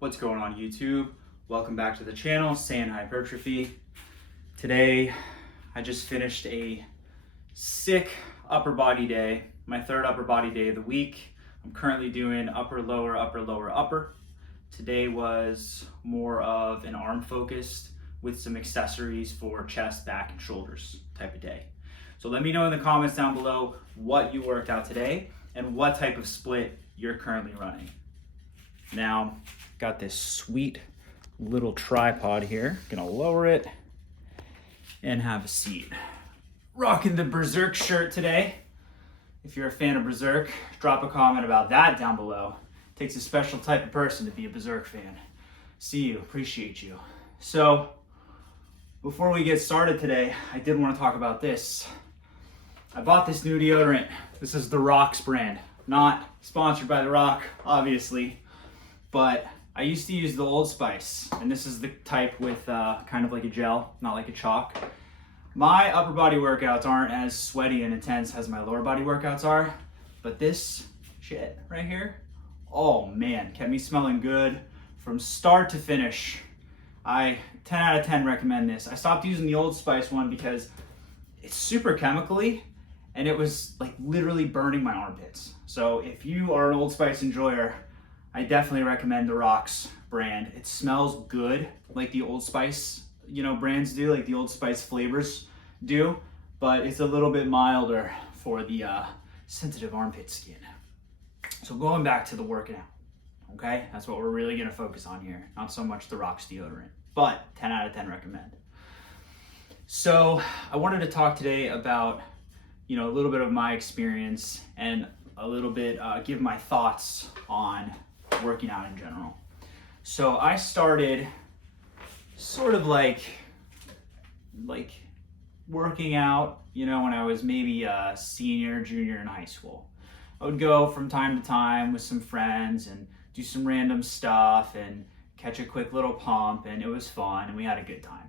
What's going on YouTube? Welcome back to the channel, Saiyan Hypertrophy. Today, I just finished a sick upper body day, my third upper body day of the week. I'm currently doing upper, lower, upper, lower, upper. Today was more of an arm focused with some accessories for chest, back, and shoulders type of day. So let me know in the comments down below what you worked out today and what type of split you're currently running. Now, got this sweet little tripod here. Gonna lower it and have a seat. Rocking the Berserk shirt today. If you're a fan of Berserk, drop a comment about that down below. Takes a special type of person to be a Berserk fan. See you, appreciate you. So, before we get started today, I did want to talk about this. I bought this new deodorant. This is the Rock's brand. Not sponsored by The Rock, obviously, but I used to use the Old Spice, and this is the type with kind of like a gel, not like a chalk. My upper body workouts aren't as sweaty and intense as my lower body workouts are, but this shit right here, oh man, kept me smelling good from start to finish. I 10 out of 10 recommend this. I stopped using the Old Spice one because it's super chemically, and it was like literally burning my armpits. So if you are an Old Spice enjoyer, I definitely recommend the Rock's brand. It smells good like the Old Spice, brands do, like the Old Spice flavors do, but it's a little bit milder for the sensitive armpit skin. So going back to the working out, okay? That's what we're really gonna focus on here. Not so much the Rock's deodorant, but 10 out of 10 recommend. So I wanted to talk today about, a little bit of my experience and a little bit give my thoughts on working out in general. So I started sort of like working out, when I was maybe a senior, junior in high school. I would go from time to time with some friends and do some random stuff and catch a quick little pump, and it was fun and we had a good time.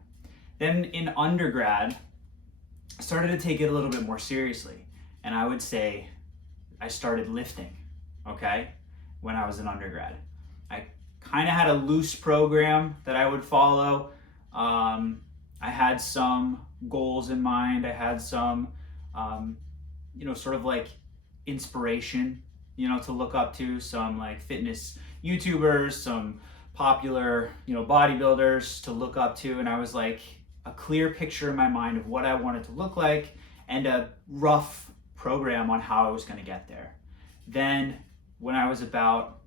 Then in undergrad, I started to take it a little bit more seriously, and I would say I started lifting, okay? When I was an undergrad. I kind of had a loose program that I would follow. I had some goals in mind. I had some, sort of like inspiration, to look up to, some like fitness YouTubers, some popular, bodybuilders to look up to. And I was like a clear picture in my mind of what I wanted to look like and a rough program on how I was going to get there. Then when I was about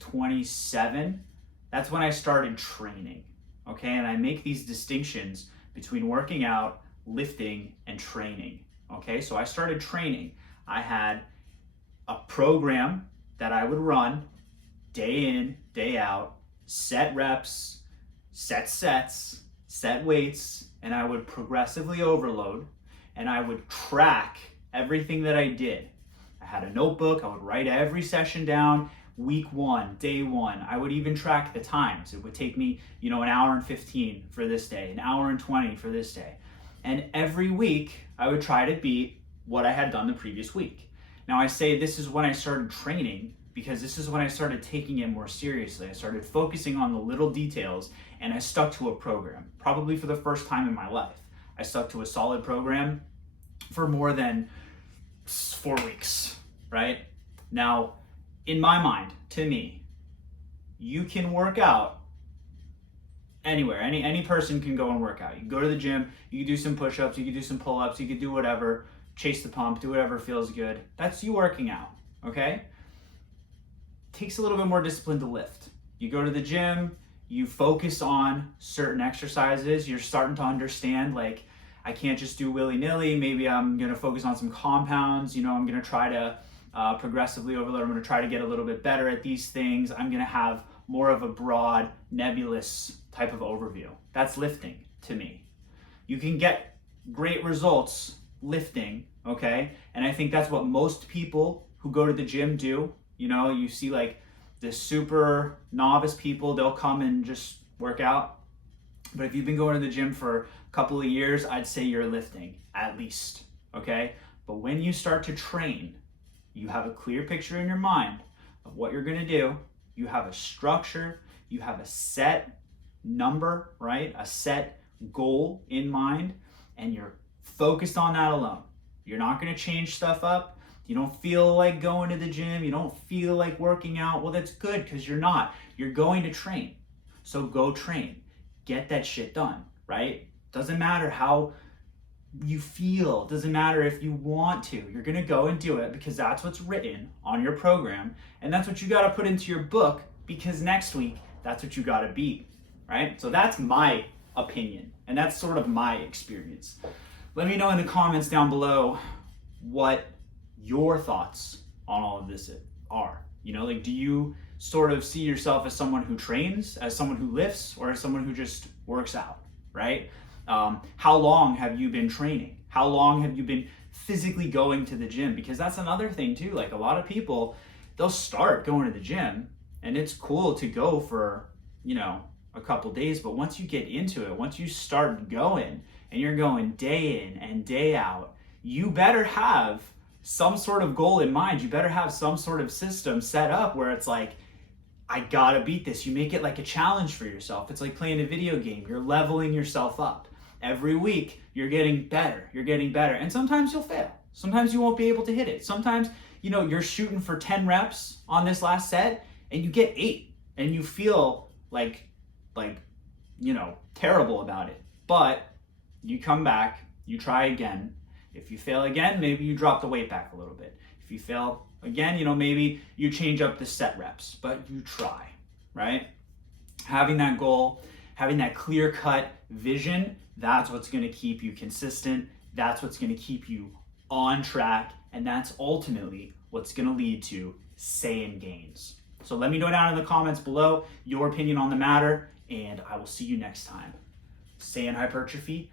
27, that's when I started training, okay? And I make these distinctions between working out, lifting, and training, okay? So I started training. I had a program that I would run day in, day out, set reps, set sets, set weights, and I would progressively overload, and I would track everything that I did. I had a notebook. I would write every session down, week 1, day 1. I would even track the times. It would take me, an hour and 15 for this day, an hour and 20 for this day. And every week, I would try to beat what I had done the previous week. Now I say this is when I started training because this is when I started taking it more seriously. I started focusing on the little details, and I stuck to a program, probably for the first time in my life. I stuck to a solid program for more than 4 weeks, right? Now, in my mind, to me, you can work out anywhere. Any person can go and work out. You can go to the gym, you can do some push-ups, you can do some pull-ups, you can do whatever, chase the pump, do whatever feels good. That's you working out, okay? Takes a little bit more discipline to lift. You go to the gym, you focus on certain exercises, you're starting to understand, like, I can't just do willy-nilly. Maybe I'm gonna focus on some compounds. I'm gonna try to progressively overload. I'm gonna try to get a little bit better at these things. I'm gonna have more of a broad, nebulous type of overview. That's lifting to me. You can get great results lifting, okay? And I think that's what most people who go to the gym do. You see like the super novice people, they'll come and just work out. But if you've been going to the gym for a couple of years, I'd say you're lifting, at least, okay? But when you start to train, you have a clear picture in your mind of what you're gonna do, you have a structure, you have a set number, right? A set goal in mind, and you're focused on that alone. You're not going to change stuff up. You don't feel like going to the gym. You don't feel like working out. Well, that's good because you're not. You're going to train. So go train. Get that shit done, right? Doesn't matter how you feel. Doesn't matter if you want to. You're going to go and do it because that's what's written on your program. And that's what you got to put into your book because next week, that's what you got to beat, right? So that's my opinion. And that's sort of my experience. Let me know in the comments down below what your thoughts on all of this are. You know, like, do you sort of see yourself as someone who trains, as someone who lifts, or as someone who just works out, right? How long have you been training? How long have you been physically going to the gym? Because that's another thing too. Like, a lot of people, they'll start going to the gym and it's cool to go for, you know, a couple days, but once you get into it, once you start going and you're going day in and day out, you better have some sort of goal in mind. You better have some sort of system set up where it's like, I gotta beat this. You make it like a challenge for yourself. It's like playing a video game. You're leveling yourself up. Every week, you're getting better. You're getting better. And sometimes you'll fail. Sometimes you won't be able to hit it. Sometimes, you know, you're shooting for 10 reps on this last set and you get 8 and you feel like, you know, terrible about it. But you come back, you try again. If you fail again, maybe you drop the weight back a little bit. If you fail again, you know, maybe you change up the set reps, but you try, right? Having that goal, having that clear-cut vision, that's what's going to keep you consistent. That's what's going to keep you on track. And that's ultimately what's going to lead to saying gains. So let me know down in the comments below your opinion on the matter, and I will see you next time. Saying hypertrophy,